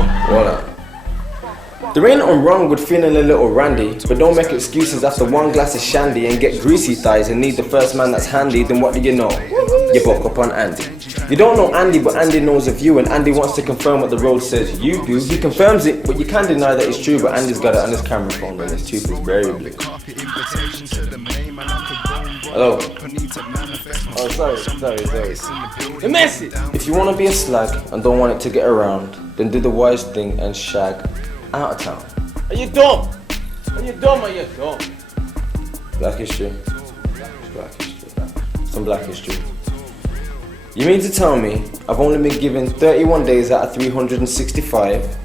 Voila. There ain't nothing wrong with feeling a little randy, but don't make excuses after one glass of shandy and get greasy thighs and need the first man that's handy. Then what do you know? You buck up on Andy. You don't know Andy, but Andy knows of you, and Andy wants to confirm what the road says you do. He confirms it, but you can't deny that it's true. But Andy's got it on his camera phone and his tooth is very blue. Hello. Oh, sorry. The message. If you want to be a slag and don't want it to get around, then do the wise thing and shag out of town. Are you dumb? Are you dumb? Are you dumb? Black history. Black history. Some black history. You mean to tell me I've only been given 31 days out of 365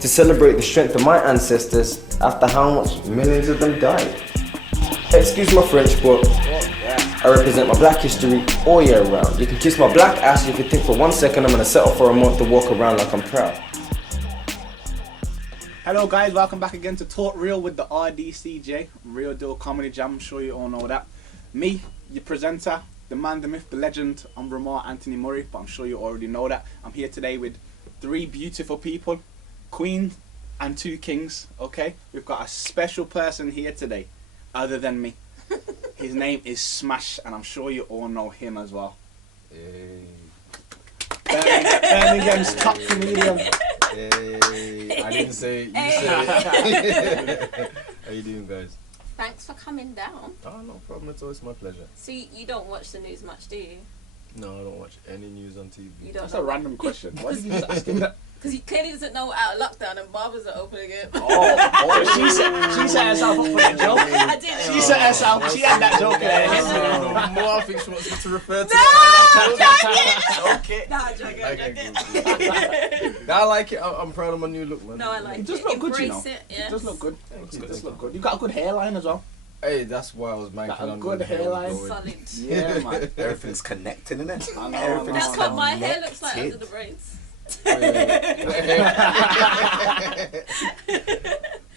to celebrate the strength of my ancestors after how much millions of them died? Excuse my French, but I represent my black history all year round. You can kiss my black ass if you think for 1 second I'm gonna settle for a month to walk around like I'm proud. Hello guys, welcome back again to Talk Real with the RDCJ, Real Deal Comedy Jam. I'm sure you all know that. Me, your presenter, the man, the myth, the legend, I'm Rmar, Anthony Murray, but I'm sure you already know that. I'm here today with three beautiful people, queen and two kings, okay? We've got a special person here today, other than me. His name is Smash, and I'm sure you all know him as well. Hey. Birmingham's top comedian. Hey. I didn't say it, you said it. How you doing, guys? Thanks for coming down. Oh, no problem at all. It's my pleasure. So you don't watch the news much, do you? No, I don't watch any news on TV. You don't That's know a random question. Why did you just ask him that? Because he clearly doesn't know we're out of lockdown and barbers are open again. She set herself up for that joke. I did. She set herself. She had that joke in her head. More, I think she wants me to refer to No, Okay. No, I'm joking. I'm joking. I like it. I'm proud of my new look, man. No, I like It it. does look good, you know. Embrace it, yes. It does look good. Thank It you. does look good. You've got a good hairline as well. Hey, that's why I was banking Got a on good hairline. Solid. Yeah, man. Everything's connecting, isn't it? I know, Everything's That's what my hair looks like connected. under the braids.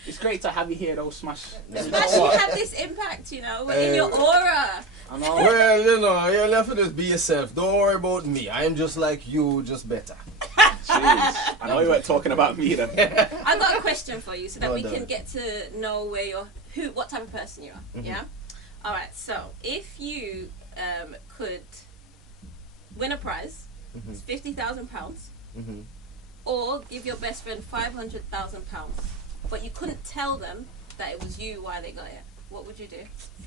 It's great to have you here, though, Smash. Smash, you have this impact, you know. We're in your aura. I know. Well, you know, you're left to just be yourself. Don't worry about me. I'm just like you, just better. Jeez. I know you weren't talking about me then. I've got a question for you so that Well we done. can get to know where you're, what type of person you are. Mhm. Yeah? Alright, so if you could win a prize, it's £50,000, Mm-hmm. or give your best friend £500,000, but you couldn't tell them that it was you why they got it, what would you do?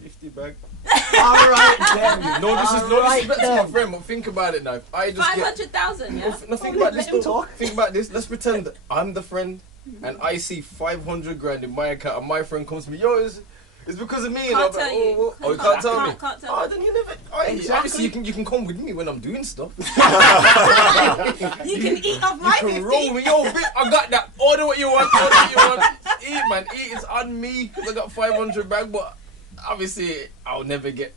50 bag. Alright then. No, this is Alright disrespect to my then. friend, but think about it now. If I just get 500,000, yeah? No, think about Let this. him though. talk. Think about this. Let's pretend that I'm the friend, and I see 500 grand in my account, and my friend comes to me, yo, it's because of me. Can't and I'm tell like, you. oh, you can't tell me. Can't tell Oh, me. then you never. Obviously, you can come with me when I'm doing stuff. You can eat off my You can 50. roll me, yo, bitch. I got that. Order what you want. Order what you want. Eat, man. Eat. It's on me. 'Cause I got 500 bag, but obviously I'll never get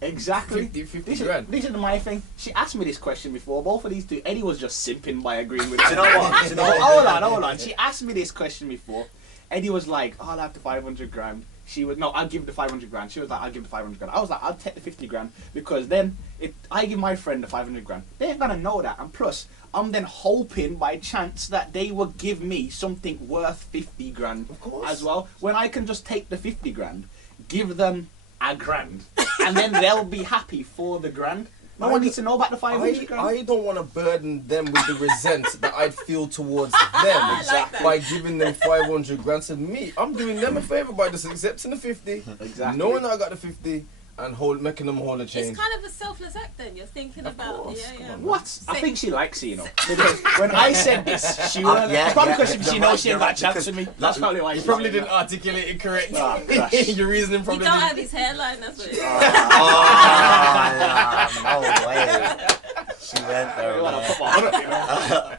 Exactly. 50 This grand. is my thing. She asked me this question before. Both of these two. Eddie was just simping by agreeing with Do you know what? Do you know what? Hold on. She asked me this question before. Eddie was like, oh, I'll have the 500 grand. She was, no, I'll give the 500 grand. She was like, I'll give the 500 grand. I was like, I'll take the 50 grand because then if I give my friend the 500 grand, they ain't gonna know that. And plus, I'm then hoping by chance that they will give me something worth 50 grand Of course. as well. When I can just take the 50 grand, give them a grand, and then they'll be happy for the grand. No one needs to know about the 500 grand. I don't want to burden them with the resent that I'd feel towards them I like that. by giving them 500 grand. So me, I'm doing them a favour by just accepting the 50, Exactly. knowing I got the 50, and making them hold a change. It's kind of a selfless act then. You're thinking Of about, course, yeah, come yeah. on. What? I think she likes you, you know. Because when I said this, she was probably because she knows she ain't got a chance with me. That's probably why. You she probably likes didn't articulate it correct. Ah, gosh. Your reasoning You probably don't have didn't. his hairline, that's what it is. No way. She went there. me. Man. Come on, you know.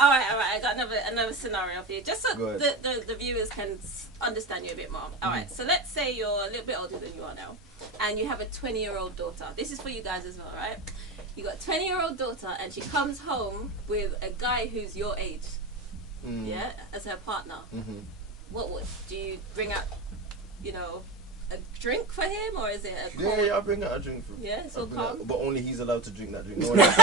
Alright, I got another scenario for you. Just so Go ahead. the viewers can understand you a bit more. Alright, so let's say you're a little bit older than you are now, and you have a 20-year-old daughter. This is for you guys as well, right? You got a 20-year-old daughter, and she comes home with a guy who's your age, yeah, as her partner. Mhm. What would do you bring out, you know, a drink for him, or is it a cold? Yeah, I'll bring out a drink for him. Yeah, it's all I'll bring out- calm. But only he's allowed to drink that drink. No one else.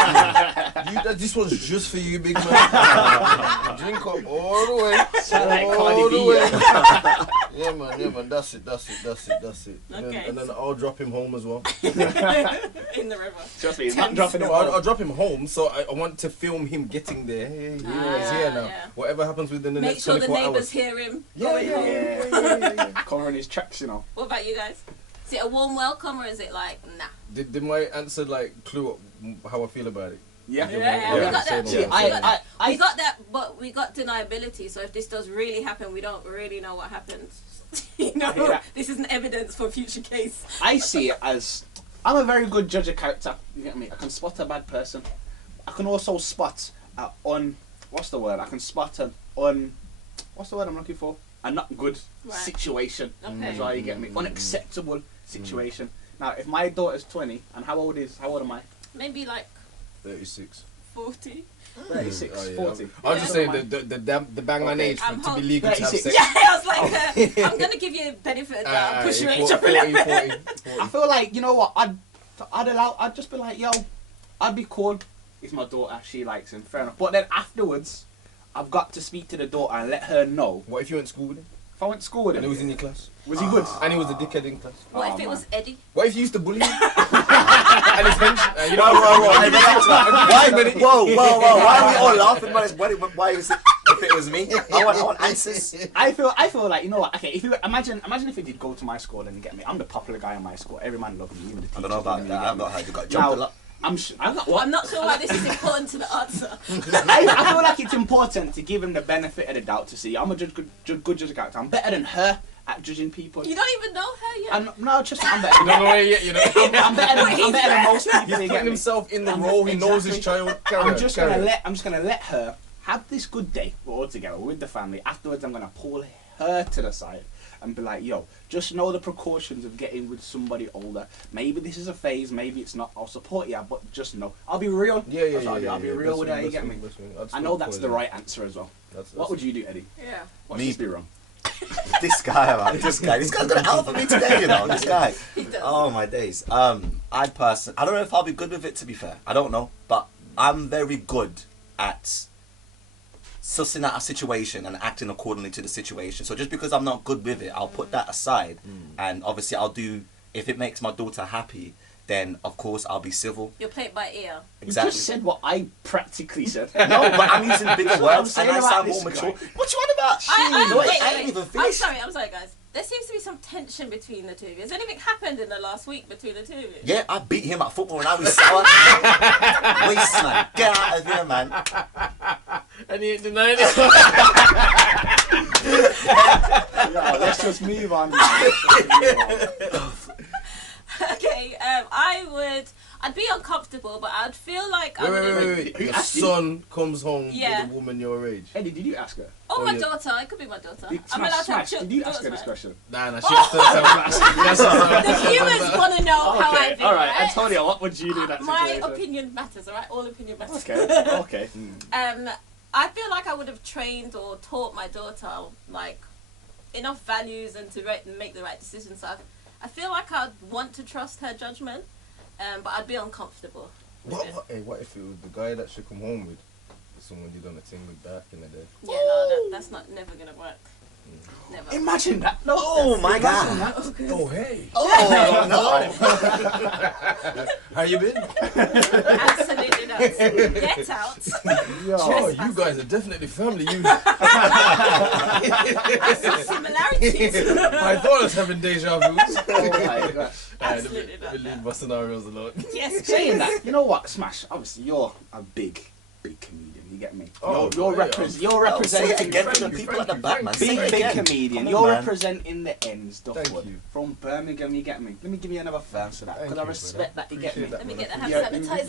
This one's just for you, big man. Drink up all the way. Sound like all Cardi the B. way. Yeah, man. That's it. Okay. And then I'll drop him home as well. In the river. Trust me, he's not dropping it. No, I'll drop him home, so I want to film him getting there. Hey, he's here now. Yeah. Whatever happens within the Make next sure the 24 neighbours hours. hear him. Yeah, going home. Yeah. Covering his tracks, you know. What about you guys? Is it a warm welcome, or is it like, nah? Did my answer like clue up how I feel about it? Yeah. Yeah, we got that. Yeah, We got that, but we got deniability. So if this does really happen, we don't really know what happened. You know, Yeah. this isn't evidence for future case. I see it as I'm a very good judge of character. You get me? I can spot a bad person. I can also spot what's the word? I can spot what's the word I'm looking for? A not good situation. Okay. As well, you get me? Unacceptable situation. Now, if my daughter's 20, and how old am I? Maybe like 36. 40. 36, Oh, yeah. 40. I'll just say the bang on age I'm to be home. legal to have 36. sex. Yeah, I was like, I'm gonna give you a benefit of the doubt. Push your age up a little bit. 40. I feel like, you know what, I'd just be like, yo, I'd be cool. It's my daughter, she likes him, fair enough. But then afterwards, I've got to speak to the daughter and let her know. What if you went to school with him? If I went to school with him, And he was in your class? was he good? And he was a dickhead in class? What Oh, if it was man. Eddie? What if you used to bully him? And his hench- you know, Whoa, why are we all laughing about this? Why is it if it was me? I want answers. I feel like, you know what, okay, if you imagine if he did go to my school and get me, I'm the popular guy in my school, every man loves me, even the teachers. I don't know about love me, that. you I've get not me? heard you got jumped a lot. I'm not what? I'm not sure why this is important to the answer. I feel like it's important to give him the benefit of the doubt to see. I'm a good judge of character. I'm better than her at judging people. You don't even know her yet. No, trust me, I'm better. You don't know it yet, you know. I'm better than most people. He's you putting get me? himself in the role. He knows his child. I'm just gonna let her have this good day. We're all together with the family. Afterwards, I'm gonna pull her to the side and be like, yo, just know the precautions of getting with somebody older. Maybe this is a phase, maybe it's not. I'll support you, but just know. I'll be real. Yeah. That's what I'll be real with her, you get me? I know that's the right answer as well. What would you do, Eddie? Yeah. Watch Me. this be wrong. This guy, man. This guy's gonna alpha me today, you know. This guy. He does. Oh my days. I don't know if I'll be good with it. To be fair, I don't know, but I'm very good at sussing out a situation and acting accordingly to the situation. So just because I'm not good with it, I'll put that aside, and obviously I'll do. If it makes my daughter happy, then of course I'll be civil. You'll play it by ear. Exactly. You just said what I practically said. No, but I'm using bigger That's what I'm words saying and I about sound this more mature. guy. What you on about? I ain't even I'm finished. sorry guys. There seems to be some tension between the two of you. Has anything happened in the last week between the two of you? Yeah, I beat him at football and I was sour. Waste, man. Get out of here, man. And he ain't denying it. Yeah, let's just move on. Okay, I'd be uncomfortable, but I'd feel like I would. Wait. Your son comes home Yeah. with a woman your age. Eddie, did you ask her? Oh, Oh, my yeah. daughter. It could be my daughter. Did, I'm allowed to have Smash, did you ask her daughters, this right? question? Nah, she has The viewers want to know how I feel, alright. right? Antonia, what would you do in that My situation? opinion matters, alright? All opinion matters. Okay. I feel like I would have trained or taught my daughter like enough values and to make the right decisions. So I feel like I'd want to trust her judgment, but I'd be uncomfortable. What if it was the guy that she come home with? Someone you done a thing with back in the day. Yeah, no, that's never gonna work. Never. Imagine that. No. Oh my Imagine God. that. Oh hey. Oh no. How you been? Absolutely not. Get out. Oh, you guys are definitely family. You. I see similarities. I thought I was having deja vu. Oh my gosh. Absolutely not. We'll leave my scenarios alone. Yes, Saying that, you know what, Smash? Obviously, you're a big comedian. You get me? Oh, you're yeah. you're Say it representing again for the people at the back, man. Say it big again. comedian. Come on, You're man. representing the ends, Thank Duffwood, you. from Birmingham. You get me? Let me give you another verse for that Thank because I you, respect brother. that. You get me? Appreciate that. Let me get the hand You're, sanitizer.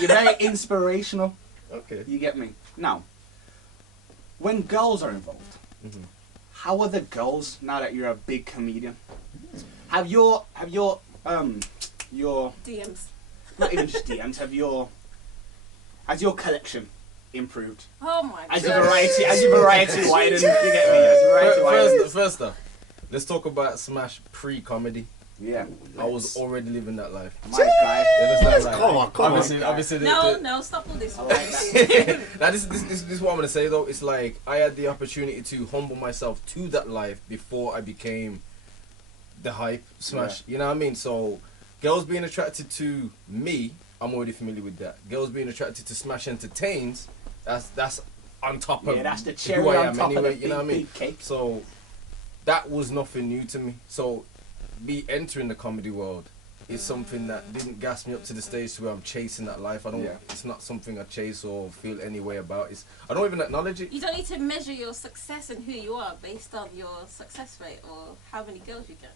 you're very inspirational. Okay. You get me? Now, when girls are involved, how are the girls now that you're a big comedian? Have your DMs. not even just DMs, has your collection improved? Oh my god. As your variety widened, you get me? As your variety widened. First up, let's talk about Smash pre-comedy. Yeah. I was already living that life. My guy. You understand? Like, Come on. obviously, No, stop all this. Now this is what I'm gonna say though. It's like I had the opportunity to humble myself to that life before I became the hype Smash. Yeah. You know what I mean? So girls being attracted to me, I'm already familiar with that. Girls being attracted to Smash Entertainz, that's on top of that's the who cherry I on am top anyway. of the You know what I mean? big cake. So that was nothing new to me. So me entering the comedy world is something that didn't gas me up to the stage to where I'm chasing that life. I don't. Yeah. It's not something I chase or feel any way about. I don't even acknowledge it. You don't need to measure your success and who you are based on your success rate or how many girls you get.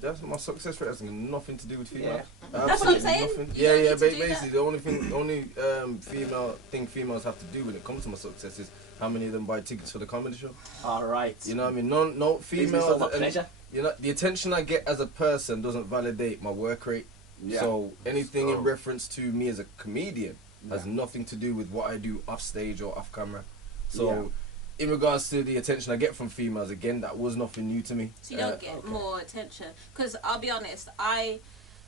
That's my success rate has nothing to do with female. That's what I'm Absolutely saying. nothing. You don't need to do Basically that. the only female thing females have to do when it comes to my success is how many of them buy tickets for the comedy show. All right. You know what I mean? No Business female. over pleasure. You know, the attention I get as a person doesn't validate my work rate. Yeah. So anything in reference to me as a comedian has nothing to do with what I do off stage or off camera. So in regards to the attention I get from females, again, that was nothing new to me. So you don't get more attention. Because I'll be honest, I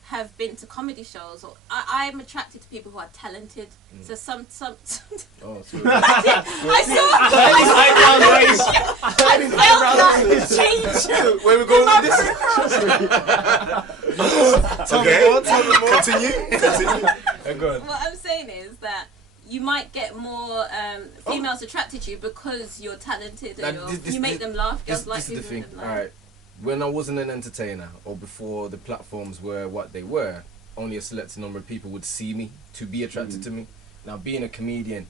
have been to comedy shows. Or I'm attracted to people who are talented. So some. Oh, sorry. I felt that change. Where we going with this? Continue. Go on. What I'm saying is that you might get more females attracted to you because you're talented and Now, you make them laugh. This Girls is the like thing. people. Alright. When I wasn't an entertainer, or before the platforms were what they were, only a selected number of people would see me to be attracted to me. Now, being a comedian,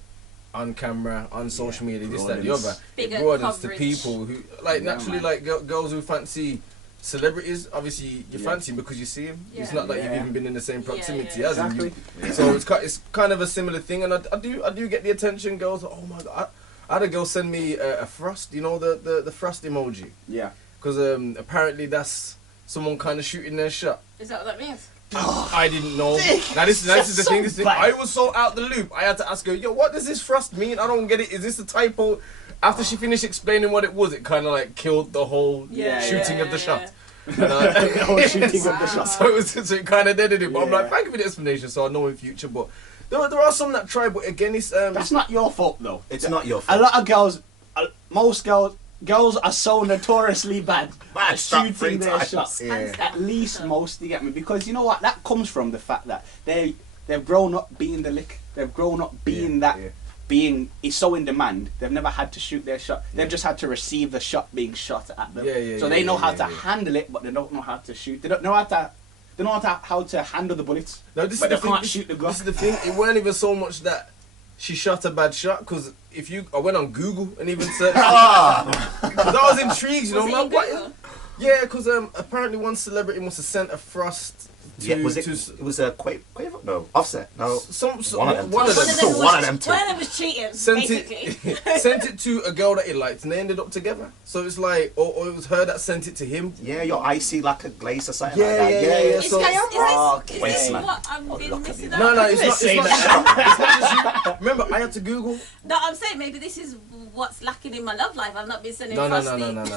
on camera, on social media, this, that, the other, Bigger it broadens to coverage. people who, like, naturally, like, girls who fancy celebrities, obviously, you fancy them because you see them. It's Yeah. not like you've even been in the same proximity as them. Exactly. So it's kind of a similar thing, and I do get the attention. Girls, oh my god, I had a girl send me a frost, you know, the frost emoji. Yeah. Because apparently that's someone kind of shooting their shot. Is that what that means? I didn't know. Now this is the thing. This thing. I was so out the loop. I had to ask her, yo, what does this frost mean? I don't get it. Is this a typo? After she finished explaining what it was, it kind of like killed the whole shooting of the shot. The whole shooting of the shot. So it kind of deaded it. But I'm like, Yeah. thank you for the explanation, so I know in future. But there are some that try. But again, it's That's not your fault though. It's not your A fault. lot of girls, most girls are so notoriously bad Man, at stop shooting three their times. shots. Yeah. At least most, you get me? Because you know what? That comes from the fact that they've grown up being the lick. They've grown up being being is so in demand. They've never had to shoot their shot. They've just had to receive the shot being shot at them. So they know how to handle it, but they don't know how to shoot. They don't know how to. They know how to handle the bullets. No, this but is they the can't thing. shoot the gun. This is the thing. It weren't even so much that she shot a bad shot, because I went on Google and even searched. Because I was intrigued, you know. Was it Man, in what Google? yeah, because apparently one celebrity must have sent a frost to. Yeah, was it? to It was a Quavo? No, Offset. No. one of them. One of them. One of them was cheating, Sent basically. it, sent it to a girl that he liked, and they ended up together. So it's like, or it was her that sent it to him. Yeah, your icy like a glaze or something Yeah, like that. yeah. Is So- this Waste, man. what I've been look at missing you. out? No, it's not. say It's not just you. Remember, I had to Google. No, I'm saying maybe this is what's lacking in my love life. I've not been sending No. frosty. Listen,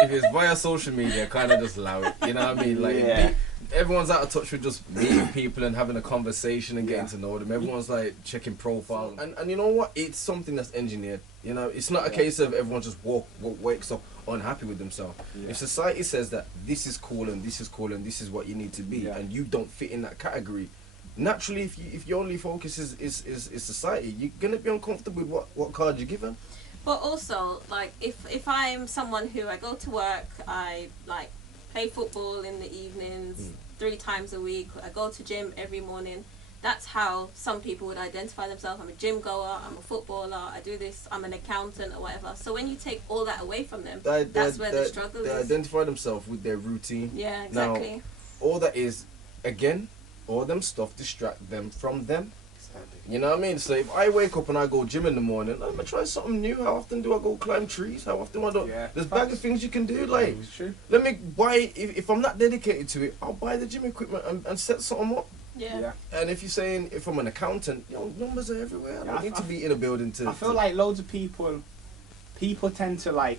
if it's via social media, kind of just allow it. You know what I mean? Like everyone's out of touch with just meeting people and having a conversation and getting to know them. Everyone's like checking profiles, and you know what? It's something that's engineered. You know, it's not a case of everyone just wakes up unhappy with themselves. If society says that this is cool and this is cool and this is what you need to be, and you don't fit in that category, naturally, if your only focus is society, you're gonna be uncomfortable with what card you're given. But also, like, if I'm someone who I go to work, I like play football in the evenings 3 times a week, I go to gym every morning. That's how some people would identify themselves. I'm a gym goer, I'm a footballer, I do this, I'm an accountant or whatever. So when you take all that away from them, that's where the struggle they is. identify themselves with their routine. Yeah, exactly. Now, all that is, again, all them stuff distract them from them. You know what I mean? So if I wake up and I go gym in the morning, I'm gonna try something new. How often do I go climb trees? How often do I do? There's bag of things you can do. Like, let me buy. If I'm not dedicated to it, I'll buy the gym equipment and set something up. Yeah. And if you're saying if I'm an accountant, numbers are everywhere. I don't need to be in a building to. I feel like loads of people tend to like.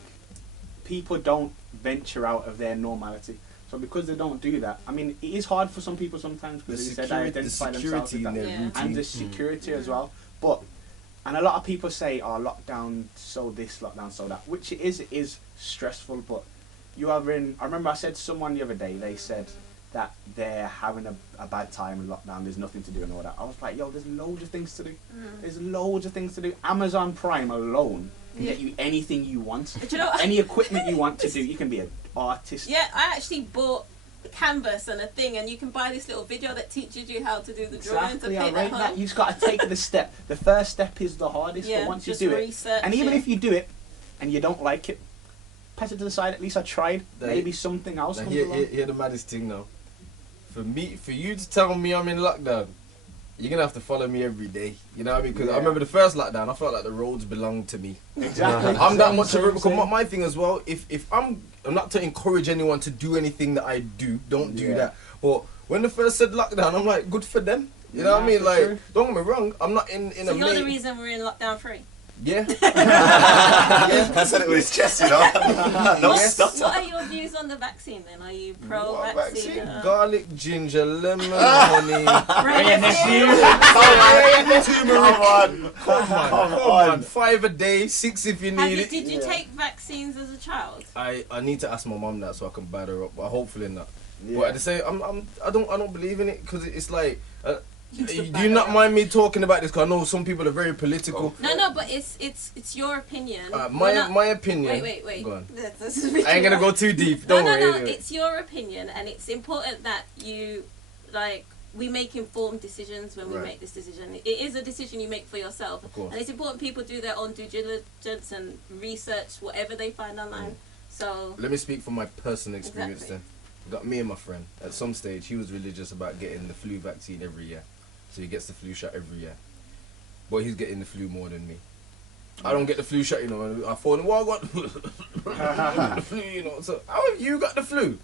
people don't venture out of their normality. So because they don't do that, I mean, it is hard for some people sometimes because they said they identify themselves with that, and the security as well. But and a lot of people say, "Oh, lockdown, so this, lockdown, so that," which it is stressful. But you are in. I remember I said to someone the other day. They said that they're having a bad time in lockdown. There's nothing to do and all that. I was like, "Yo, there's loads of things to do. There's loads of things to do. Amazon Prime alone can get you anything you want. Do you know what? Any equipment you want to do. You can be an artist." Yeah, I actually bought a canvas and a thing, and you can buy this little video that teaches you how to do the drawings Exactly, and I paint rate at home. that. You just got to take the step. The first step is the hardest, Yeah, but once you just do it, research and even it. if you do it and you don't like it, pass it to the side. At least I tried. Like, Maybe something else Like, comes along. here the maddest thing now. For you to tell me I'm in lockdown, you're gonna have to follow me every day. You know what I mean? Because I remember the first lockdown, I felt like the roads belonged to me. Exactly. I'm that much of a because my thing as well. If I'm not to encourage anyone to do anything that I do, don't do that. But when they first said lockdown, I'm like, good for them. You know what I mean? Like, don't get me wrong, I'm not in So a you're the reason we're in lockdown 3. Yeah. I said it with his chest, you know. No stutter. What are your views on the vaccine then? Are you pro-vaccine? Garlic, ginger, lemon, honey. Come on. 5 a day, 6 if you need it. Did you take vaccines as a child? I need to ask my mum that so I can batter her up, but hopefully not. But at the same, I don't believe in it because it's like. Do you not mind me talking about this? Because I know some people are very political. No, but it's your opinion. My opinion. Wait. Go on. This is I ain't gonna go too deep. Don't worry. No. It's your opinion, and it's important that you we make informed decisions when we make this decision. It is a decision you make for yourself, and it's important people do their own due diligence and research whatever they find online. So let me speak from my personal experience then. Got me and my friend. At some stage, he was religious about getting the flu vaccine every year. So he gets the flu shot every year. But he's getting the flu more than me. I don't get the flu shot, you know. I phone him, well, I got the flu, you know. So how have you got the flu?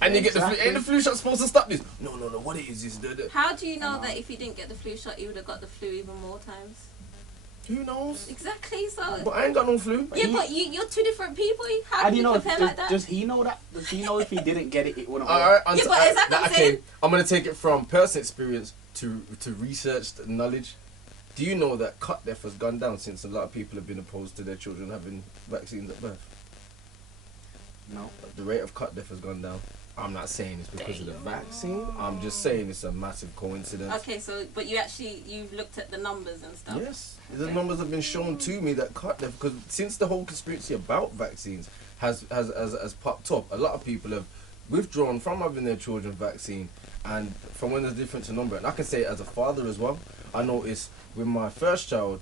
And you get the flu. Ain't the flu shot supposed to stop this? No. What it is the... How do you know that if he didn't get the flu shot, he would have got the flu even more times? Who knows? Exactly, so... But I ain't got no flu. Yeah, but you're two different people. How do you know? compare like that? Does he know that? Does he know if he didn't get it, it wouldn't work? Alright, but is that what I'm saying? I'm going to take it from personal experience to researched knowledge. Do you know that cut death has gone down since a lot of people have been opposed to their children having vaccines at birth? No. The rate of cut death has gone down. I'm not saying it's because of the vaccine. I'm just saying it's a massive coincidence. Okay, so but you've looked at the numbers and stuff. Yes, the numbers have been shown to me that cut death, because since the whole conspiracy about vaccines has popped up, a lot of people have withdrawn from having their children vaccine, and from when there's difference in number. And I can say it as a father as well. I noticed with my first child,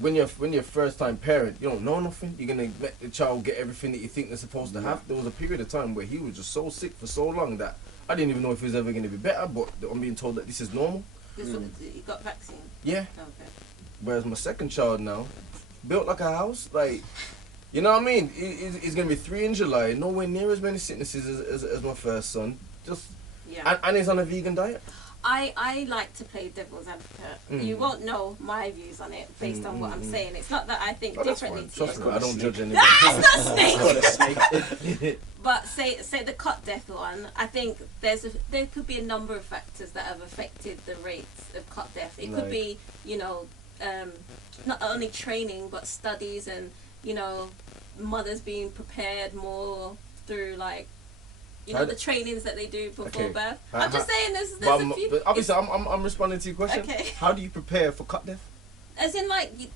when you're first time parent, you don't know nothing. You're gonna let the child get everything that you think they're supposed to have. There was a period of time where he was just so sick for so long that I didn't even know if he was ever gonna be better. But I'm being told that this is normal. You got vaccine? Yeah. Okay. Whereas my second child now, built like a house, like, you know what I mean? He's gonna be 3 in July. Nowhere near as many sicknesses as my first son. Just and he's on a vegan diet. I like to play devil's advocate. You won't know my views on it based on what I'm saying. It's not that I think differently to Trust you. me, I don't judge anyone. That's not snake. But say the cut death one, I think there could be a number of factors that have affected the rates of cut death. It could be, not only training but studies and, mothers being prepared more through the trainings that they do before birth. I'm just saying there's a few. But obviously, I'm responding to your question. Okay. How do you prepare for cut death? As in,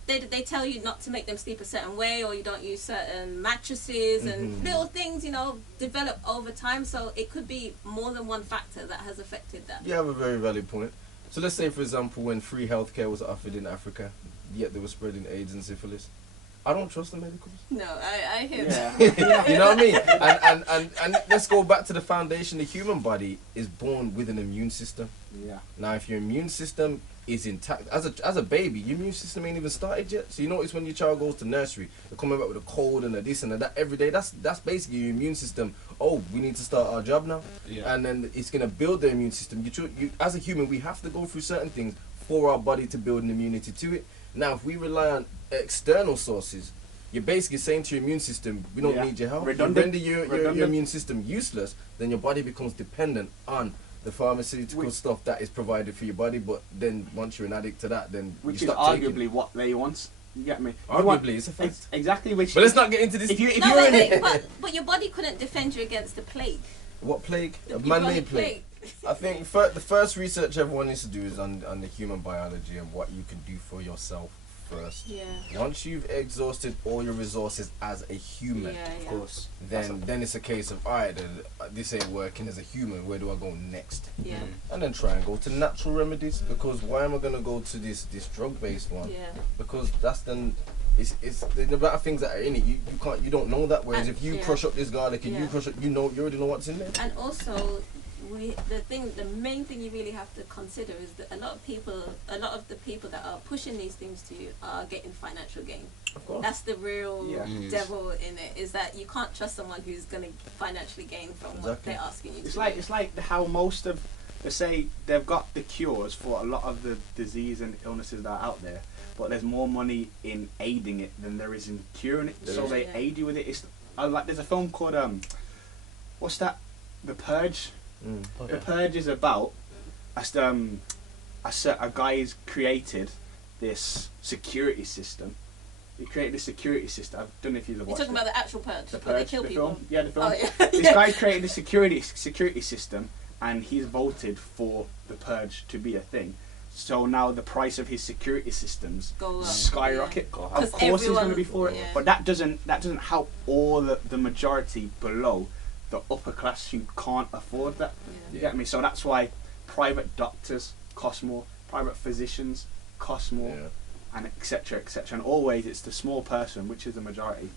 they tell you not to make them sleep a certain way, or you don't use certain mattresses and little things, develop over time. So it could be more than one factor that has affected that. You have a very valid point. So let's say, for example, when free healthcare was offered in Africa, yet they were spreading AIDS and syphilis. I don't trust the medicals. No, I hear that. You know what I mean? And let's go back to the foundation. The human body is born with an immune system. Yeah. Now, if your immune system is intact, as a baby, your immune system ain't even started yet. So you notice when your child goes to nursery, they're coming back with a cold and a this and a that every day. That's basically your immune system. Oh, we need to start our job now. Yeah. And then it's gonna build the immune system. You as a human, we have to go through certain things for our body to build an immunity to it. Now, if we rely on external sources, you're basically saying to your immune system, we don't need your help. Redundant. You render your immune system useless, then your body becomes dependent on the pharmaceutical stuff that is provided for your body. But then once you're an addict to that, then which you is stop arguably taking. what they want. You get me? Arguably, it's a fact. Exactly. Which. But let's not get into this. If No, you're in it, but your body couldn't defend you against the plague. What plague? A The man-made bubonic plague. I think the first research everyone needs to do is on the human biology and what you can do for yourself first. Yeah. Once you've exhausted all your resources as a human, Yeah, Of yeah. course. then it's a case of, alright, this ain't working as a human, where do I go next? Yeah. And then try and go to natural remedies, because why am I going to go to this drug-based one? Yeah. Because that's then... It's the amount of things that are in it. You don't know that. Whereas And- if you yeah. crush up this garlic and Yeah. you crush up, you already know what's in there. And also, the main thing you really have to consider is that a lot of the people that are pushing these things to you are getting financial gain. Of course. That's the real Yeah. devil in it. Is that you can't trust someone who's going to financially gain from what Exactly. they're asking you. it's to like do. it's like how most of they say they've got the cures for a lot of the disease and illnesses that are out there, but there's more money in aiding it than there is in curing it. So is. they Yeah. aid you with it. It's like there's a film called what's that? The Purge. The Purge is about a guy's created this security system. He created this security system. I don't know if you've You're watched talking it. about the actual purge, The where they Purge, kill the people. film. Yeah, the film. Oh yeah. This Yeah. guy created a security system, and he's voted for the purge to be a thing. So now the price of his security systems Go up, skyrocket. yeah. Of 'Cause course, he's going to be everyone- for it, yeah. but that doesn't help all the majority below, the upper class who can't afford that. You get me? So that's why private doctors cost more, private physicians cost more, and etc. etc. And always it's the small person, which is the majority,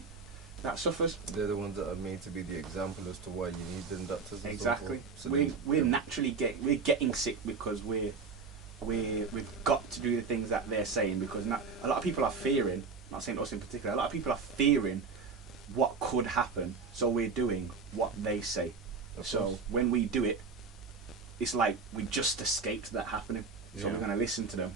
that suffers. They're the ones that are made to be the example as to why you need them doctors. And Exactly. So We're naturally we're getting sick because we've got to do the things that they're saying, because a lot of people are fearing. I'm not saying us in particular. A lot of people are fearing what could happen, so we're doing what they say. Of So course. when we do it, it's like we just escaped that happening. So Yeah. we're gonna listen to them.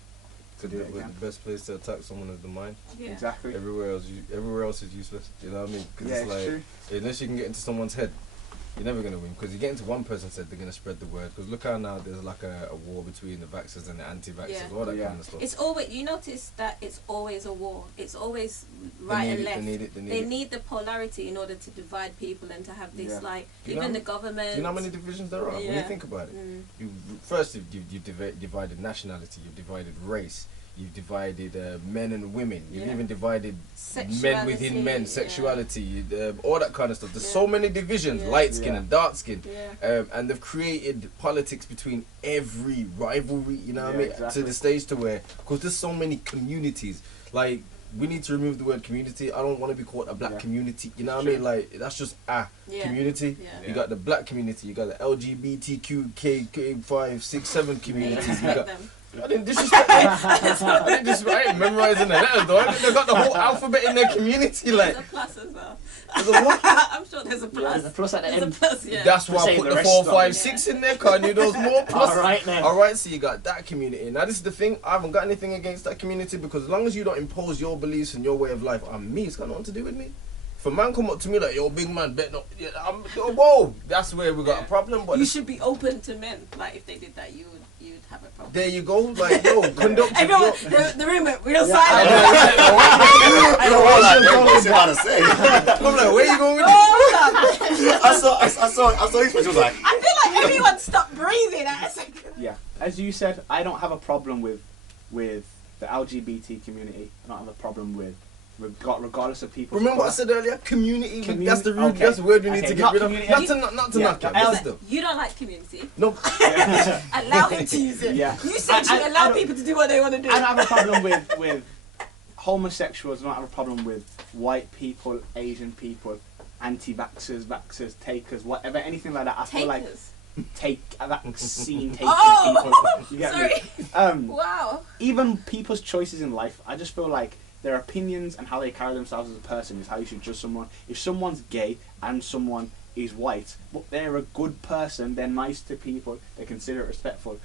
So do it the again. best place to attack someone is the mind. Yeah. Exactly. Everywhere else is useless. You know what I mean? Because Yeah, it's like, true. unless you can get into someone's head, you're never gonna win. Because you get into one person's head, they're gonna spread the word. Because look how now there's like a war between the vaxxers and the anti-vaxxers, Yeah. all that Yeah. kind of stuff. It's always, you notice that it's always a war. It's always right and left. They need it. The polarity in order to divide people and to have this, Yeah. like, Do you even know- the government. Do you know how many divisions there are? When you Yeah. think about it, Mm. you've divided nationality, you've divided race, you've divided men and women, you've Yeah. even divided men Sexuality, within men, yeah. sexuality, all that kind of stuff. There's Yeah. so many divisions, Yeah. light skin Yeah. and dark skin. Yeah. And they've created politics between every rivalry, you know what I Yeah, mean? exactly. To the stage to where, because there's so many communities, like, we need to remove the word community. I don't want to be called a black Yeah. community, you know what I Sure. mean? Like, that's just Yeah. community. Yeah. You got the black community, you got the LGBTQ, K5, 6, 7 communities. You got, them. I didn't disrespect them. I ain't memorizing the letters though. They got the whole alphabet in their community, like. There's a plus as well. There's a what? I'm sure there's a plus. there's a plus at the There's end. a plus, yeah. That's why I Save put the the rest 4, of 5, it. 6 in there, cause I knew there was more plus. Alright then. Alright, so you got that community. Now this is the thing, I haven't got anything against that community, because as long as you don't impose your beliefs and your way of life on me, it's got nothing to do with me. If a man come up to me like, yo, big man, bet no, yeah, whoa, that's where we got a problem. But You should be open to men. Like, if they did that, you'd have a problem. there you go, like, yo, conduct. Everyone, the room went real I silent. know, What's he about to say? I'm like, where you going with this? Oh, hold on. I saw his face. He was like, I feel like everyone stopped breathing at a second. Yeah, as you said, I don't have a problem with the LGBT community. I don't have a problem with regardless of people. Remember what I said earlier? Community. That's the Okay. that's the word we need Okay, to not get rid of. community. Not to Yeah, knock it. the That's L- the You don't like community. no. Allow him to use it. Yeah. You said you I allow don't- people to do what they want to do. I don't have a problem with homosexuals. I don't have a problem with white people, Asian people, anti-vaxxers, vaxxers, takers, whatever, anything like that. I feel like vaccine taking Oh! people. You get Sorry. me? Wow. Even people's choices in life, I just feel like their opinions and how they carry themselves as a person is how you should judge someone. If someone's gay and someone is white, but they're a good person, they're nice to people, they're considerate, respectful,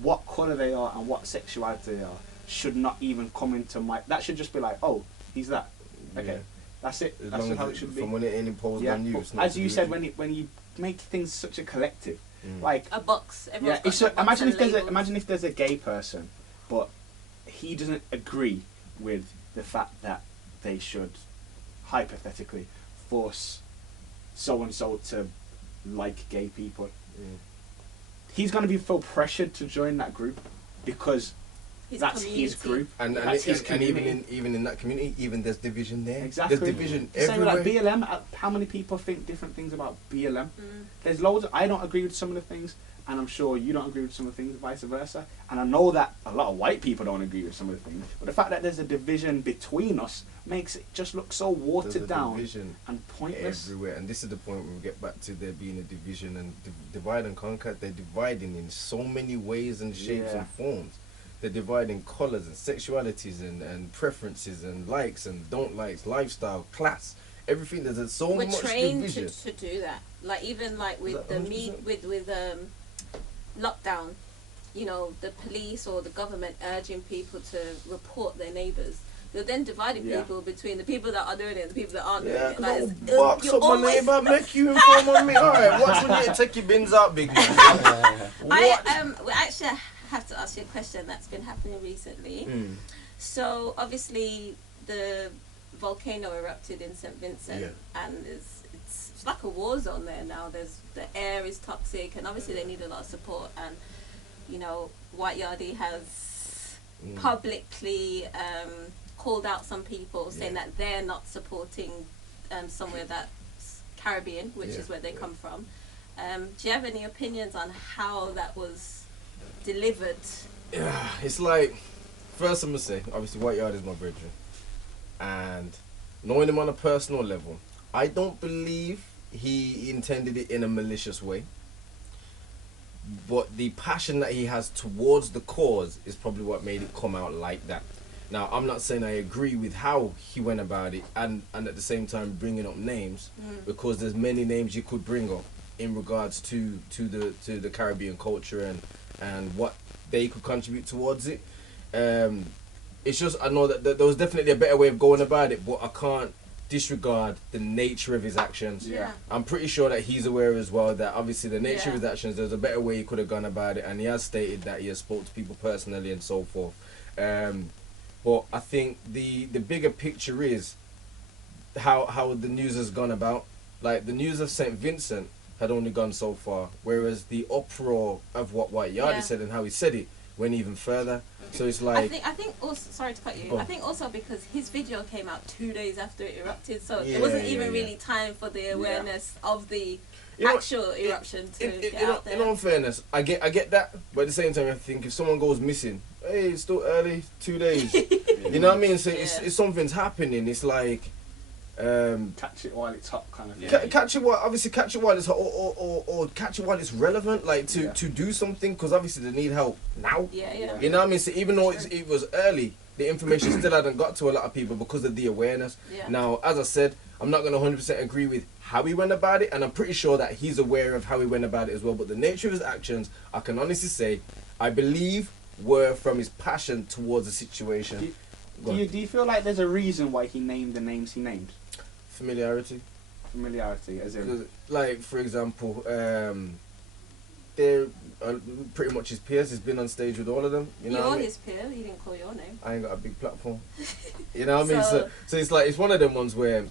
what colour they are and what sexuality they are should not even come into my... That should just be like, oh, he's that. Okay, that's it. As That's long how as it should be. From when it ain't imposed Yeah, on you. but It's not as to you do said, with when you make things such a collective, like A box. yeah, Everyone's it's got their box imagine and if there's labels. imagine if there's a gay person, but he doesn't agree with the fact that they should hypothetically force so and so to like gay people. He's gonna feel pressured to join that group because that's his group. And That's his even in that community, even there's division there. Exactly. There's division Same with everywhere. like BLM. How many people think different things about BLM? There's loads. I don't agree with some of the things, and I'm sure you don't agree with some of the things, vice versa. And I know that a lot of white people don't agree with some of the things. But the fact that there's a division between us makes it just look so watered down division and pointless. everywhere. And this is the point where we get back to there being a division and divide and conquer. They're dividing in so many ways and shapes and forms. They're dividing colours and sexualities and preferences and likes and don't likes, lifestyle, class, everything. There's so We're much trained division. to do that. Like even like with Is the that 100%? with lockdown, you know, the police or the government urging people to report their neighbours. They're then dividing people between the people that are doing it and the people that aren't doing it. Like, box up my neighbour, make you inform on me. Alright, watch when you take your bins out, big man. We actually have to ask you a question that's been happening recently. So obviously the volcano erupted in St. Vincent and it's like a war zone there now. The air is toxic and obviously they need a lot of support, and you know, White Yardie has publicly called out some people saying that they're not supporting somewhere that's Caribbean, which is where they come from. Do you have any opinions on how that was delivered? Yeah, it's like, first I'm gonna say, obviously White Yard is my brethren, and knowing him on a personal level, I don't believe he intended it in a malicious way, but the passion that he has towards the cause is probably what made it come out like that. Now, I'm not saying I agree with how he went about it, and at the same time bringing up names, because there's many names you could bring up in regards to the Caribbean culture and what they could contribute towards it. It's just, I know that there was definitely a better way of going about it, but I can't disregard the nature of his actions. I'm pretty sure that he's aware as well that obviously the nature of his actions, there's a better way he could have gone about it, and he has stated that he has spoke to people personally and so forth. But I think the bigger picture is how the news has gone about. Like, the news of St. Vincent had only gone so far, whereas the uproar of what White Yardie said and how he said it went even further. So it's like, I think also, sorry to cut you, I think also because his video came out 2 days after it erupted, so it wasn't even really time for the awareness of the actual eruption to get out there. In all fairness, I get that, but at the same time I think if someone goes missing, hey, it's still early, 2 days. You know what I mean? So it's something's happening. It's like catch it while it's hot, kind of thing. Catch it while it's hot, or catch it while it's relevant, like to do something, because obviously they need help now. You know what I mean? So even though it was early, the information still hadn't got to a lot of people because of the awareness. Now, as I said, I'm not going to 100% agree with how he went about it, and I'm pretty sure that he's aware of how he went about it as well, but the nature of his actions, I can honestly say, I believe were from his passion towards the situation. Do you feel like there's a reason why he named the names he named? Familiarity, as in, like, for example, they're pretty much his peers. He's been on stage with all of them. You know You're what I mean? his peer. He didn't call your name. I ain't got a big platform. You know what I mean? So it's like, it's one of them ones where,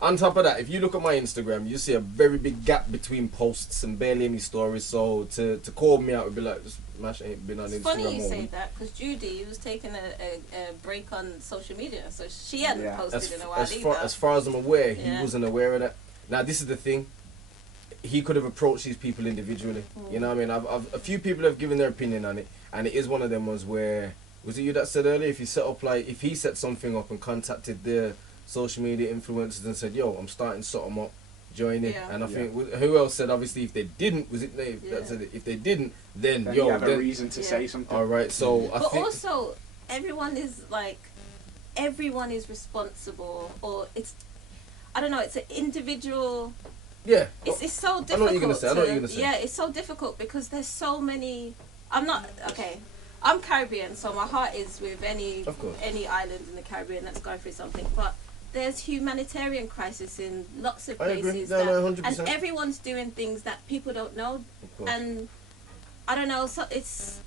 on top of that, if you look at my Instagram, you see a very big gap between posts and barely any stories. So to call me out would be like, this Mash ain't been on Instagram. It's funny you say that, because Judy was taking a break on social media, so she hadn't posted in a while either. As far as I'm aware, he wasn't aware of that. Now, this is the thing. He could have approached these people individually. You know what I mean? A few people have given their opinion on it, and it is one of them ones where, was it you that said earlier, if he set something up and contacted the social media influencers and said, yo, I'm starting something up, join in. And I think, who else said, obviously, if they didn't, was it Nave that said it? If they didn't, then you have a reason to say something. Alright, so I think... But also, everyone is responsible, or it's, I don't know, it's an individual... Yeah. It's so difficult. I know what you're going to say. Yeah, it's so difficult because there's so many... I'm Caribbean, so my heart is with any island in the Caribbean that's going through something, but there's humanitarian crisis in lots of I agree. places, No, no, 100%. and everyone's doing things that people don't know, Of course. and I don't know. So it's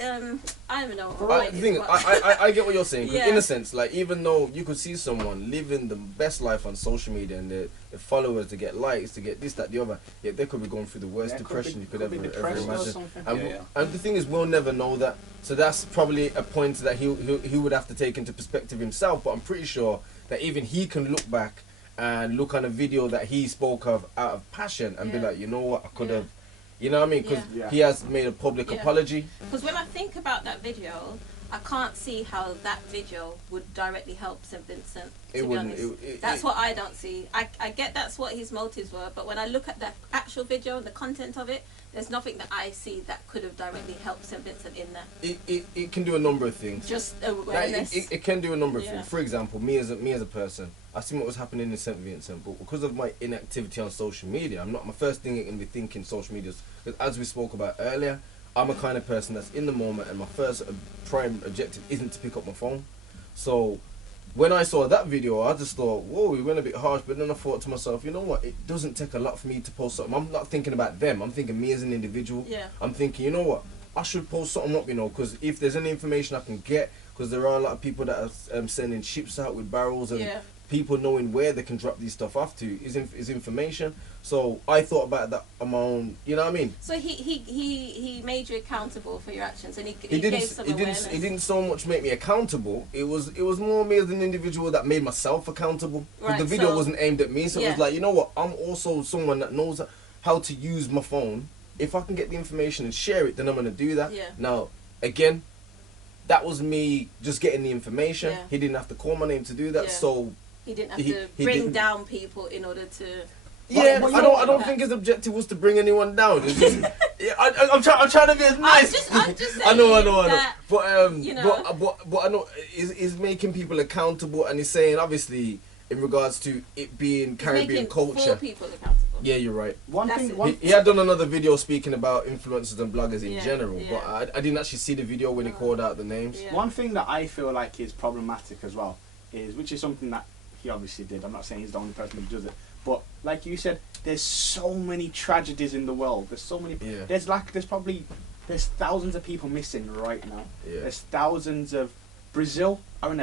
I don't know. The thing is, I get what you're saying. 'Cause Yeah. in a sense, like, even though you could see someone living the best life on social media and their followers to get likes, to get this, that, the other, yet they could be going through the worst depression you could ever imagine. And the thing is, we'll never know that. So that's probably a point that he would have to take into perspective himself. But I'm pretty sure that even he can look back and look on a video that he spoke of out of passion and be like, you know what, I could have. You know what I mean? Because he has made a public apology. Because when I think about that video, I can't see how that video would directly help St. Vincent, to be honest. That's what I don't see. I get that's what his motives were, but when I look at the actual video and the content of it, there's nothing that I see that could have directly helped St. Vincent in that. It can do a number of things. Just awareness. It can do a number of things. For example, me as a person, I seen what was happening in St. Vincent, but because of my inactivity on social media, I'm not my first thing going to be thinking social media. Because as we spoke about earlier, I'm a kind of person that's in the moment, and my first prime objective isn't to pick up my phone. So when I saw that video, I just thought, whoa, we went a bit harsh. But then I thought to myself, you know what? It doesn't take a lot for me to post something. I'm not thinking about them. I'm thinking me as an individual. Yeah. I'm thinking, you know what? I should post something up, you know, because if there's any information I can get, because there are a lot of people that are sending ships out with barrels and people knowing where they can drop these stuff off to is information. So I thought about that on my own, you know what I mean? So he made you accountable for your actions, and he gave some awareness. He didn't so much make me accountable. It was more me as an individual that made myself accountable. Right, the video so- wasn't aimed at me, so it was like, you know what? I'm also someone that knows how to use my phone. If I can get the information and share it, then I'm gonna do that. Yeah. Now, again, that was me just getting the information. Yeah. He didn't have to call my name to do that. Yeah. So He didn't have He- to he bring didn't- down people in order to. yeah, What I don't think his objective was to bring anyone down. It's just, I'm trying to be as nice. I'm just saying I know. that, But you know. but I know is making people accountable, and he's saying obviously in regards to it being Caribbean making culture. 4 people accountable. Yeah, you're right. He He had done another video speaking about influencers and bloggers in Yeah, general, yeah. but I didn't actually see the video when he called out the names. Yeah. One thing that I feel like is problematic as well is, which is something that he obviously did. I'm not saying he's the only person who does it, but like you said, there's so many tragedies in the world. There's so many. Yeah. There's thousands of people missing right now. Yeah. There's thousands of. Brazil are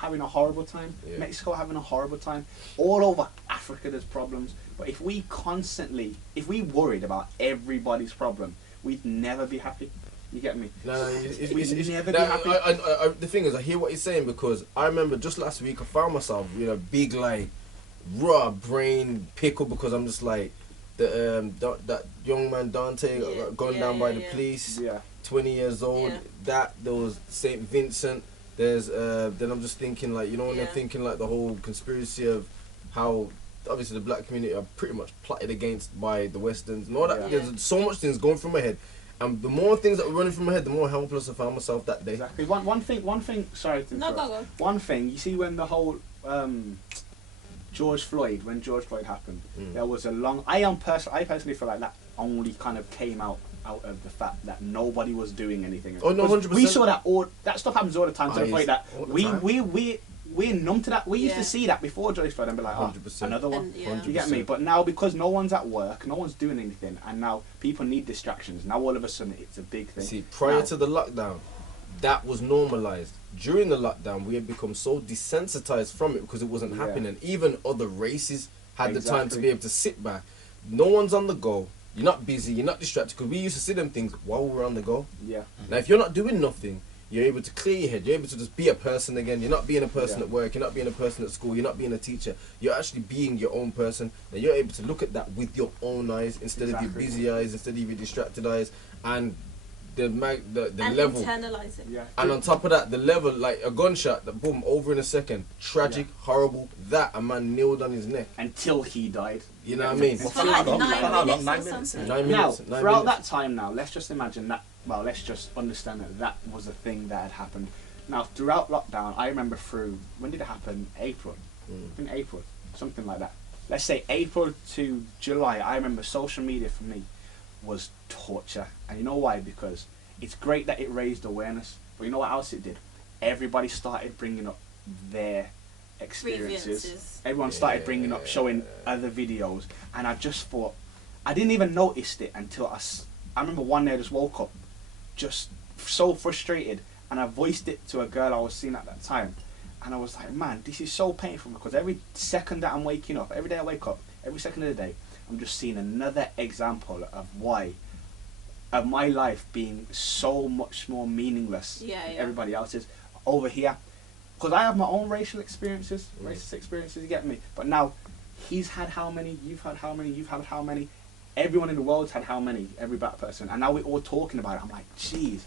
having a horrible time. Yeah. Mexico having a horrible time. All over Africa there's problems. But if we worried about everybody's problem, we'd never be happy. You get me? No, We'd never be happy. the thing is, I hear what he's saying, because I remember just last week I found myself, big like raw brain pickle, because I'm just like that young man Dante gunned down by the police, Yeah. 20 years old. Yeah. There was St. Vincent. There's then I'm just thinking like, when Yeah. they're thinking like the whole conspiracy of how obviously the black community are pretty much plotted against by the Westerns and all that. Yeah. There's so much things going through my head. And the more things that were running through my head, the more helpless I found myself that day. Exactly. One thing. Sorry to No, interrupt. go on. One thing. You see, when the whole when George Floyd happened, there was a long. I personally feel like that only kind of came out of the fact that nobody was doing anything. Oh no, 100%. We saw that stuff happens all the time. To the point that all the time. we're numb to that. We used Yeah. to see that before George Floyd and be like, 100%. another one. And, yeah. You get me? But now, because no one's at work, no one's doing anything, and now people need distractions. Now all of a sudden it's a big thing. See, prior Now- to the lockdown, that was normalized. During the lockdown, we had become so desensitized from it because it wasn't Yeah. happening. Even other races had the time to Exactly. be able to sit back. No one's on the go. You're not busy. You're not distracted, because we used to see them things while we were on the go. Yeah. Now, if you're not doing nothing, you're able to clear your head. You're able to just be a person again. You're not being a person Yeah. at work. You're not being a person at school. You're not being a teacher. You're actually being your own person. And you're able to look at that with your own eyes instead of your Exactly. busy eyes, instead of your distracted eyes. And the And level. internalize it. Yeah. And on top of that, the level, like a gunshot, that boom, over in a second. Tragic, horrible. That, a man kneeled on his neck. Until he died. You know what I mean? For For like how long? 9 For how long? minutes 9 or minutes? something. 9 Now, minutes. 9 throughout minutes. that time now, let's just imagine that, well, let's just understand that was a thing that had happened. Now, throughout lockdown, I remember when did it happen? April. I think April, something like that. Let's say April to July, I remember social media for me was torture. And you know why? Because it's great that it raised awareness, but you know what else it did? Everybody started bringing up their experiences. Grievances. Everyone started bringing up, showing other videos, and I just thought, I didn't even notice it until I remember one day I just woke up, just so frustrated, and I voiced it to a girl I was seeing at that time, and I was like, man, this is so painful, because every second that I'm waking up, every day I wake up, every second of the day, I'm just seeing another example of why, of my life being so much more meaningless than everybody else's over here. Because I have my own racial experiences, racist experiences, you get me? But now, he's had how many, you've had how many, you've had how many, everyone in the world's had how many, every black person, and now we're all talking about it. I'm like, jeez,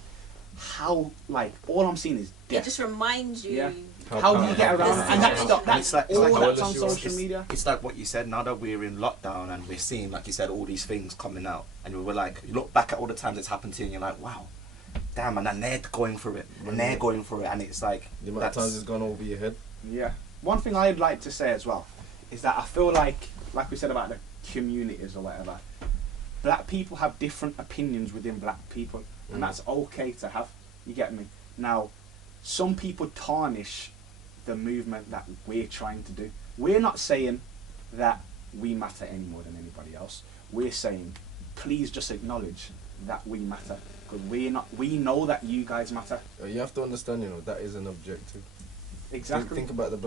how, like, all I'm seeing is death. It just reminds you. Yeah. How do you get around? And that's it's on social media. It's like what you said. Now that we're in lockdown and we're seeing, like you said, all these things coming out, and we were like, you look back at all the times it's happened to you, and you're like, wow, damn, and they're going through it, and they're going through it, and it's like the amount of times it's gone over your head. Yeah. One thing I'd like to say as well is that I feel like we said about the communities or whatever, black people have different opinions within black people, and that's okay to have. You get me? Now, some people tarnish the movement that we're trying to do. We're not saying that we matter any more than anybody else. We're saying, please just acknowledge that we matter, because we know that you guys matter. You have to understand, that is an objective. Exactly. Think about the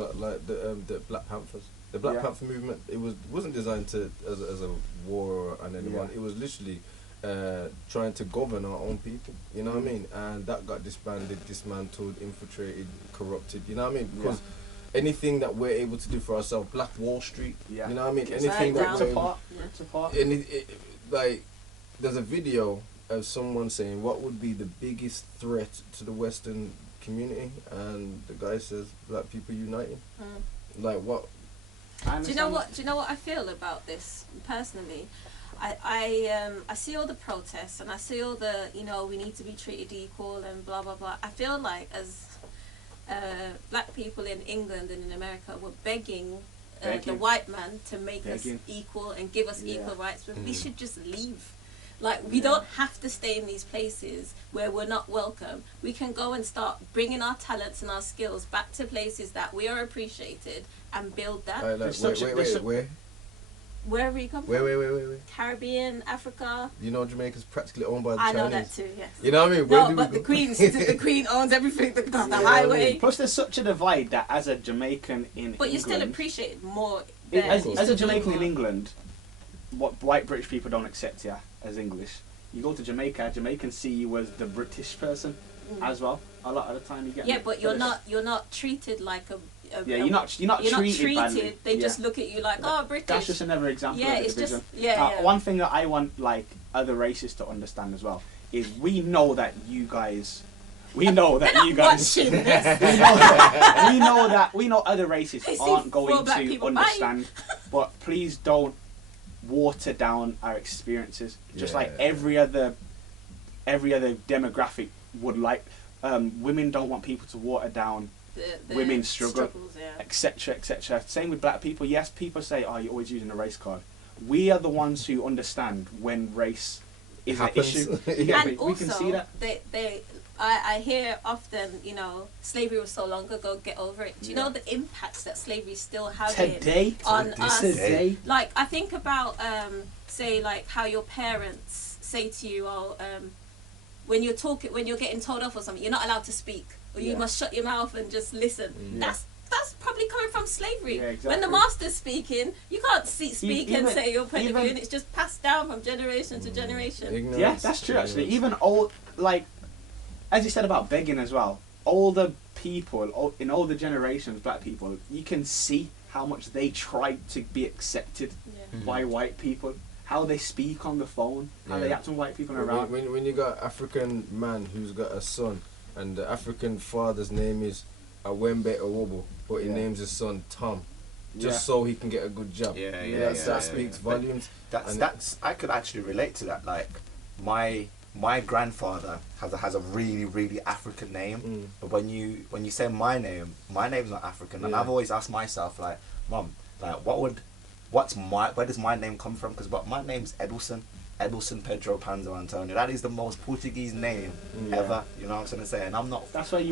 Black Panthers. The Black Panther movement. Wasn't designed as a war on anyone. It was literally trying to govern our own people. You know what I mean? And that got disbanded, dismantled, infiltrated, corrupted. You know what I mean? Because anything that we're able to do for ourselves, Black Wall Street. Yeah. You know what I mean? Anything that like, there's a video of someone saying, what would be the biggest threat to the Western community, and the guy says, black people uniting. Like, what? Do you know what I feel about this personally? I see all the protests, and I see all the, we need to be treated equal and blah blah blah. I feel like as black people in England and in America were begging the white man to make us equal and give us equal rights, but we should just leave. Like, we don't have to stay in these places where we're not welcome. We can go and start bringing our talents and our skills back to places that we are appreciated and build that. Where? Wherever you come from. Where? Caribbean, Africa. You know, Jamaica's practically owned by the Chinese. I know that too, yes. You know what I mean? No, but the Queen owns everything, the highway. Plus, there's such a divide that as a Jamaican in England... But you're still appreciated more as a Jamaican in England, what white British people don't accept you as English. You go to Jamaica, Jamaicans see you as the British person as well. A lot of the time you get... Yeah, but you're not treated like a... you're not treated badly. They just look at you like, oh, British. That's just another example of the division. Just, one thing that I want, like, other races to understand as well is we know that you guys... We know that you guys... we know other races aren't going to understand, but please don't water down our experiences. Just like every other demographic would like. Women don't want people to water down women's struggle, etc., etc. Same with black people. Yes, people say, "Oh, you're always using a race card." We are the ones who understand when race is an issue. And we can see that. I hear often, slavery was so long ago, get over it. Do you know the impacts that slavery still has on us? Today. Like, I think about, say, like, how your parents say to you, when you're getting told off or something, you're not allowed to speak, or you must shut your mouth and just listen. That's probably coming from slavery. Yeah, exactly. When the master's speaking, you can't speak and say your point of view, and it's just passed down from generation to generation. Ignorance. Yeah, that's true, actually. Even old, like, as you said about begging as well, older people, in older generations, black people, you can see how much they tried to be accepted by white people, how they speak on the phone, how they act with white people around. When you got an African man who's got a son, and the African father's name is Awembe Owobo, but he names his son Tom, just so he can get a good job. That speaks volumes. That's I could actually relate to that. Like, my grandfather has a really, really African name, but when you say my name's not African, and I've always asked myself, like, Mom, like, where does my name come from? Because my name's Edelson Pedro Panzo Antonia. That is the most Portuguese name ever. You know what I'm trying to say? And I'm not. That's why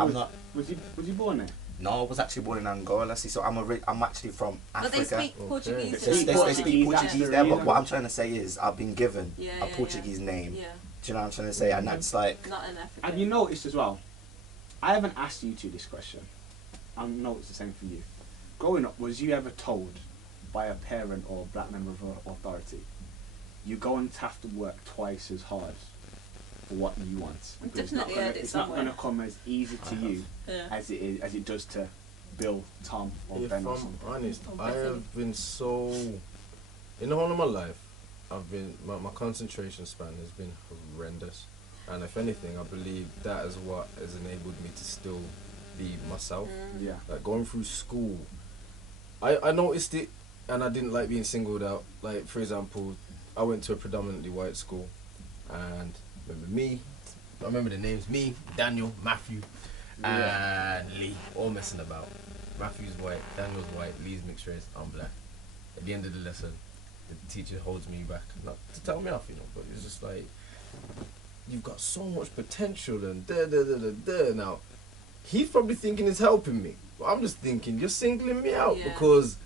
was you born there? No, I was actually born in Angola. See, so I'm actually from Africa. But they speak Portuguese. They speak Portuguese there, but what I'm trying to say is I've been given Yeah, a Portuguese name. Yeah. Do you know what I'm trying to say? And that's like... Not an African. Have you noticed as well? I haven't asked you two this question. I know it's the same for you. Growing up, was you ever told by a parent or black member of authority, you're going to have to work twice as hard for what you want? Definitely heard it It's not going to come as easy to you as it does to Bill, Tom, or If Ben or I'm something. honest, Tom I Bethany. have been so... In the whole of my life, my concentration span has been horrendous. And if anything, I believe that is what has enabled me to still be myself. Yeah. Like going through school, I noticed it, and I didn't like being singled out. Like, for example, I went to a predominantly white school, and I remember the names, me, Daniel, Matthew, and Lee, all messing about. Matthew's white, Daniel's white, Lee's mixed race, I'm black. At the end of the lesson, the teacher holds me back, not to tell me off, but it's just like, you've got so much potential and now. He's probably thinking he's helping me, but I'm just thinking you're singling me out because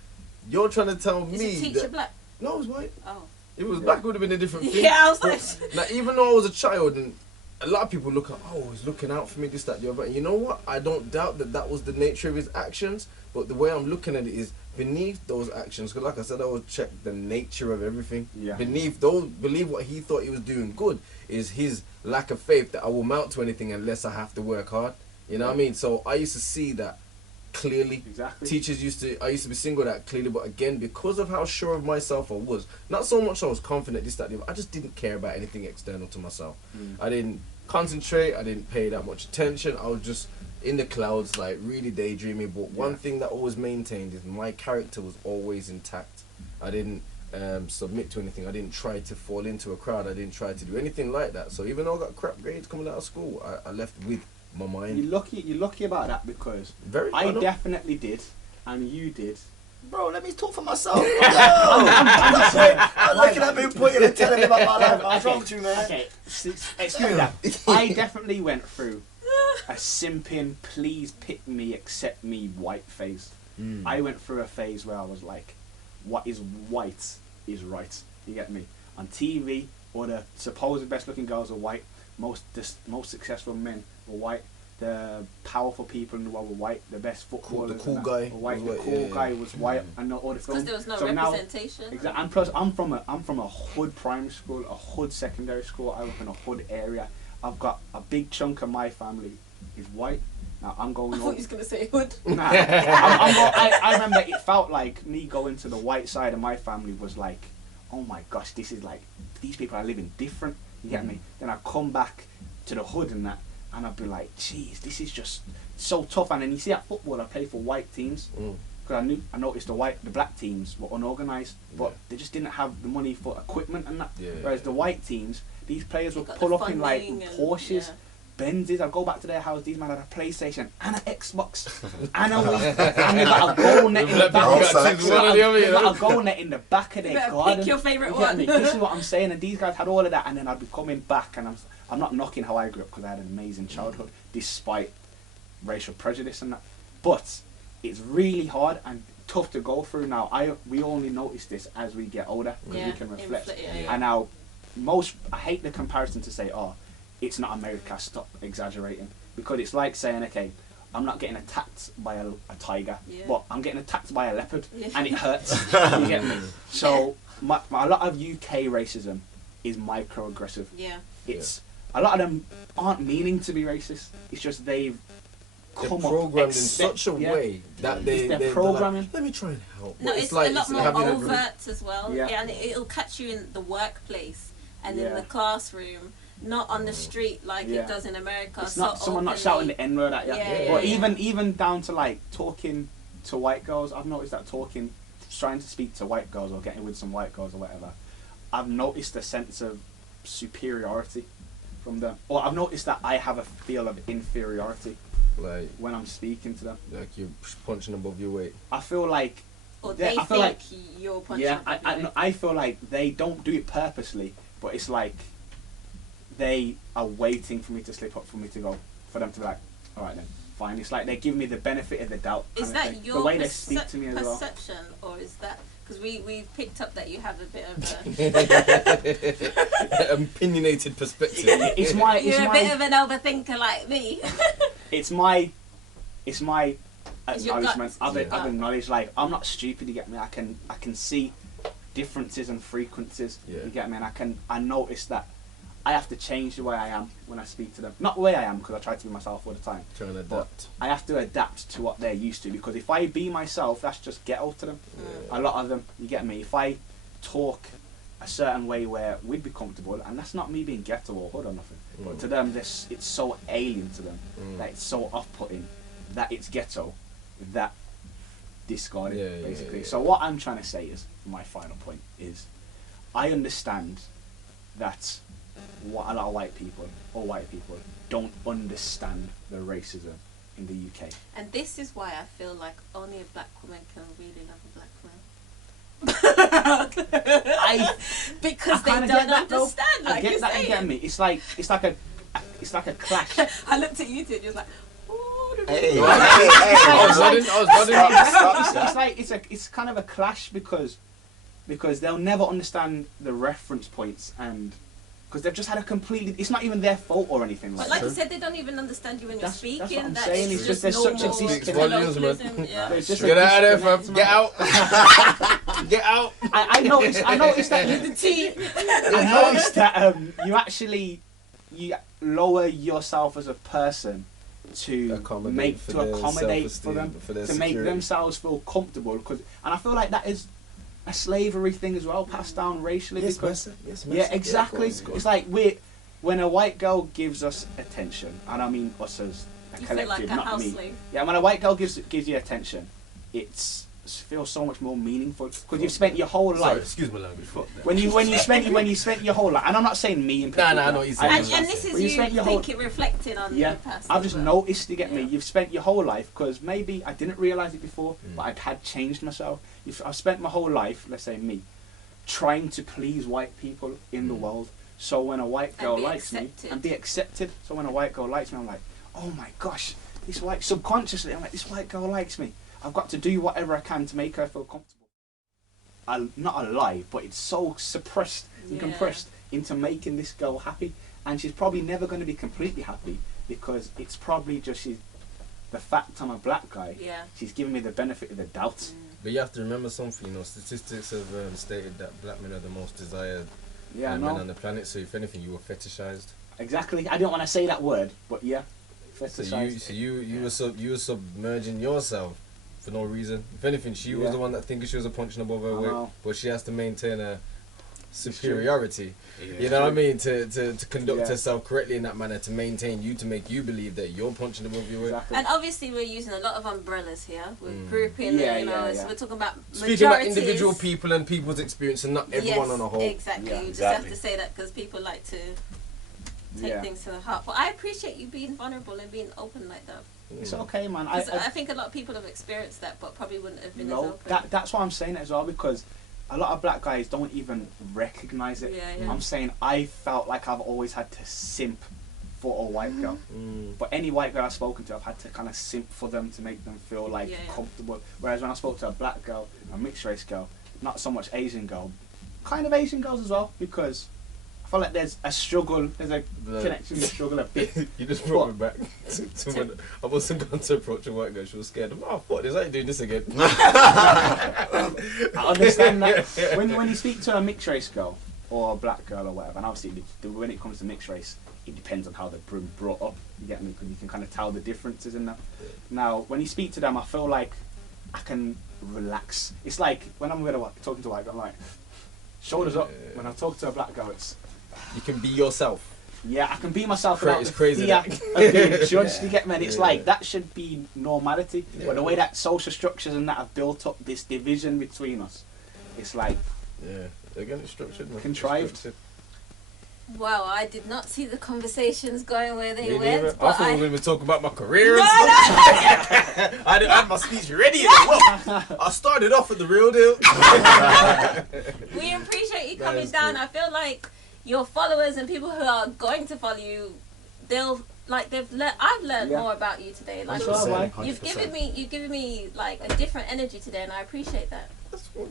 you're trying to tell Is me the teacher that black? no, it was white. Oh. It was black, would have been a different thing. Yeah, I was But, like, even though I was a child, and a lot of people look at, oh, he's looking out for me, this, that, the other. And you know what? I don't doubt that was the nature of his actions, but the way I'm looking at it is beneath those actions. Because, like I said, I always check the nature of everything. Yeah. Believe what he thought he was doing good is his lack of faith that I will mount to anything unless I have to work hard. You know what I mean? So I used to see that clearly. Exactly. I used to be singled out clearly, but again, because of how sure of myself I was, not so much I was confident, this, that, the other, I just didn't care about anything external to myself. I didn't concentrate, I didn't pay that much attention, I was just in the clouds, like really daydreaming. But one thing that I always maintained is my character was always intact. I didn't submit to anything, I didn't try to fall into a crowd, I didn't try to do anything like that. So even though I got crap grades coming out of school, I left with my mind. You're lucky about that because I definitely did, and you did. Bro, let me talk for myself. I'm looking at me pointing and telling me about my life. What's wrong with you, man? Okay, excuse that. I definitely went through a simping, please pick me, accept me white phase. I went through a phase where I was like, what is white is right. You get me? On TV, all the supposed best looking girls are white. Most successful men were white. The powerful people in the world were white. The best footballers, the cool guy, were white. The cool guy was white. And all the because there was no representation. Exactly. And plus, I'm from a hood primary school, a hood secondary school. I live in a hood area. I've got a big chunk of my family is white. Now I'm going. I thought he was gonna say hood. Nah, I remember it felt like me going to the white side of my family was like, oh my gosh, this is like these people are living different. You get me? Then I come back to the hood and that, and I'd be like, geez, this is just so tough. And then you see at football, I play for white teams because I noticed the black teams were unorganized, but they just didn't have the money for equipment and that. Whereas the white teams, these players would pull up in like Porsches. Benzes, I'd go back to their house, these men had a PlayStation and an Xbox and a Wii, and they got a goal net in the back of their garden. Pick your favourite one. This is what I'm saying, and these guys had all of that, and then I'd be coming back, and I'm not knocking how I grew up because I had an amazing childhood despite racial prejudice and that, but it's really hard and tough to go through. Now we only notice this as we get older because we can reflect, and now I hate the comparison to say, oh, it's not America, stop exaggerating. Because it's like saying, okay, I'm not getting attacked by a tiger, but I'm getting attacked by a leopard, and it hurts. You get me? So a lot of UK racism is microaggressive. Yeah. It's a lot of them aren't meaning to be racist. It's just they're programmed in such a way that they're programming. Like, let me try and help. No, it's like, a lot more overt as well. Yeah. And it'll catch you in the workplace and in the classroom. Not on the street like it does in America. It's not someone not shouting the N-word at you. Or even down to like talking to white girls. I've noticed that trying to speak to white girls or getting with some white girls or whatever, I've noticed a sense of superiority from them. Or I've noticed that I have a feel of inferiority like when I'm speaking to them. Like you're punching above your weight. I feel like... Or they think you're punching above your weight. I feel like they don't do it purposely, but it's like... they are waiting for me to slip up, for me to go, for them to be like, all right then, fine. It's like they give me the benefit of the doubt. Is that your the way they speak to me as well? perception, or is that because we've picked up that you have a bit of opinionated perspective? It's my. You're a bit of an overthinker like me. It's my It's your acknowledgement. gut. I've acknowledged, like, I'm not stupid. You get me? I can see differences and frequencies. Yeah. You get me? And I notice that I have to change the way I am when I speak to them. Not the way I am, because I try to be myself all the time. Trying to adapt. I have to adapt to what they're used to, because if I be myself, that's just ghetto to them. A lot of them, you get me? If I talk a certain way where we'd be comfortable, and that's not me being ghetto or hood or nothing, but to them, it's so alien to them, that it's so off-putting, that it's ghetto, that discard it, basically. So what I'm trying to say is, my final point is, I understand that what a lot of white people don't understand the racism in the UK. And this is why I feel like only a black woman can really love a black man. Because they don't understand. Like I get that. You get me? It's like a clash. I looked at you two and you was like, Hey. It's kind of a clash because they'll never understand the reference points, and because they've just had a completely. It's not even their fault or anything. but like you said, they don't even understand you when you're speaking. That's what I'm That's saying. It's just there's normal such a colloquialism, yeah. Get out of there, fam. Get out. Get out. I noticed that I noticed that you lower yourself as a person to Accommodate for them, their to make security. themselves feel comfortable. And I feel like that is a slavery thing as well, passed down racially. Yeah, exactly. It's like when a white girl gives us attention, and I mean us as a You collective, feel like a not house me. slave. Yeah, when a white girl gives you attention, it feels so much more meaningful because you've spent your whole life. Excuse my language. Fuck that. When you spent your whole life, and I'm not saying me in particular. No, I know what you're saying. And this is you reflecting on your past. I've as just well. noticed, you get me, you've spent your whole life, because maybe I didn't realise it before, but I had changed myself. I've spent my whole life, let's say me, trying to please white people in the world. So when a white girl likes me, and be accepted. So when a white girl likes me, I'm like, oh my gosh, subconsciously, I'm like, this white girl likes me. I've got to do whatever I can to make her feel comfortable. Not a lie, but it's so suppressed and compressed into making this girl happy, and she's probably never going to be completely happy, because it's probably just the fact I'm a black guy. Yeah. She's giving me the benefit of the doubt. But you have to remember something, statistics have stated that black men are the most desired men on the planet, so if anything, you were fetishized. Exactly. I don't want to say that word, but yeah, fetishized. So you were submerging yourself for no reason. If anything, she was the one that thinks she was a punching above her weight, but she has to maintain a superiority. You know what I mean? To conduct herself correctly in that manner, to maintain you, to make you believe that you're punching above your weight. Exactly. And obviously we're using a lot of umbrellas here. We're grouping, Yeah, so we're talking about Speaking about majorities. individual people and people's experience, and not everyone on a whole. Exactly. Yeah, You just exactly. have to say that because people like to take Yeah. things to the heart. But I appreciate you being vulnerable and being open like that. It's okay, man. 'Cause I think a lot of people have experienced that, but probably wouldn't have been as No, open. that's why I'm saying it as well, because a lot of black guys don't even recognise it. Yeah. I'm saying I felt like I've always had to simp for a white girl. But any white girl I've spoken to, I've had to kind of simp for them to make them feel like comfortable. Whereas when I spoke to a black girl, a mixed race girl, not so much Asian girl, kind of Asian girls as well, because I feel like there's a struggle, there's a connection to struggle a bit. You just brought me back to when I wasn't going to approach a white girl. She was scared. Oh, what is that doing this again? I understand that. When you speak to a mixed race girl or a black girl or whatever, and obviously when it comes to mixed race, it depends on how they're brought up. You get me? Because you can kind of tell the differences in that. Now, when you speak to them, I feel like I can relax. It's like when I'm talking to a white girl, I'm like, shoulders up. When I talk to a black girl, it's You can be yourself. yeah, I can be myself It's without the crazy, fear that. of being judged. You get me? And it's like that should be normality. But the way that social structures and that have built up this division between us, it's like Again, it's structured. Man. Contrived. It's structured. Wow, I did not see the conversations going where they Me went. neither. I But thought we were going to be talking about my career. No, and stuff. I didn't have my speech ready. I started off with the real deal. we appreciate you That coming is down. cool. I feel like your followers and people who are going to follow you they'll like I've learned Yeah. more about you today. Like That's all right. you've given me like a different energy today, and I appreciate that.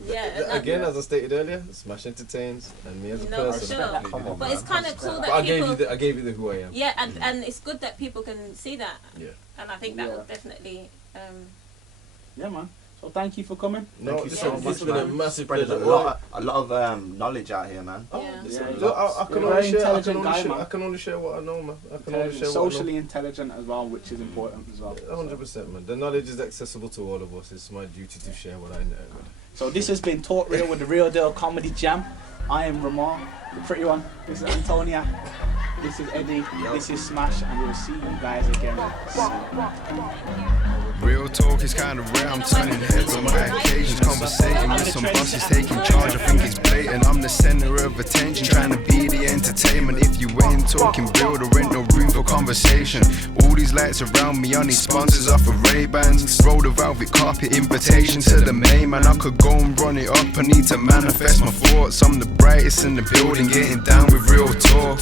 Yeah. and Again, as I stated earlier, Smash Entertainz and me as a No, person. sure. Come on, But man. it's kind of cool But that I people. gave you the who I am. Yeah, and it's good that people can see that. Yeah. And I think that Yeah. will definitely. Yeah, man. So thank you for coming. No, Thank you this so has much, been a man. massive Spreading pleasure. a lot of knowledge out here, man. Oh, Yeah. listen, Yeah, look, I can you're a only very share. intelligent guy, man. I can only share what I know, man. I can only share what I know. Socially intelligent as well, which is important as well. 100%, man. The knowledge is accessible to all of us. It's my duty to share what I know. So this has been Talk Real with the Real Deal Comedy Jam. I am Rmar, the pretty one. This is Antonia. This is Eddie. This is Smash, and we'll see you guys again soon. Real talk is kind of rare, I'm turning heads on my occasions. Conversating with some bosses taking charge, I think it's blatant. I'm the center of attention, trying to be the entertainment. If you ain't talking real, there ain't no room for conversation. All these lights around me, I need sponsors off of Ray-Bans. Roll the velvet carpet, invitation to the main man. I could go and run it up, I need to manifest my thoughts. I'm the brightest in the building, getting down with real talk.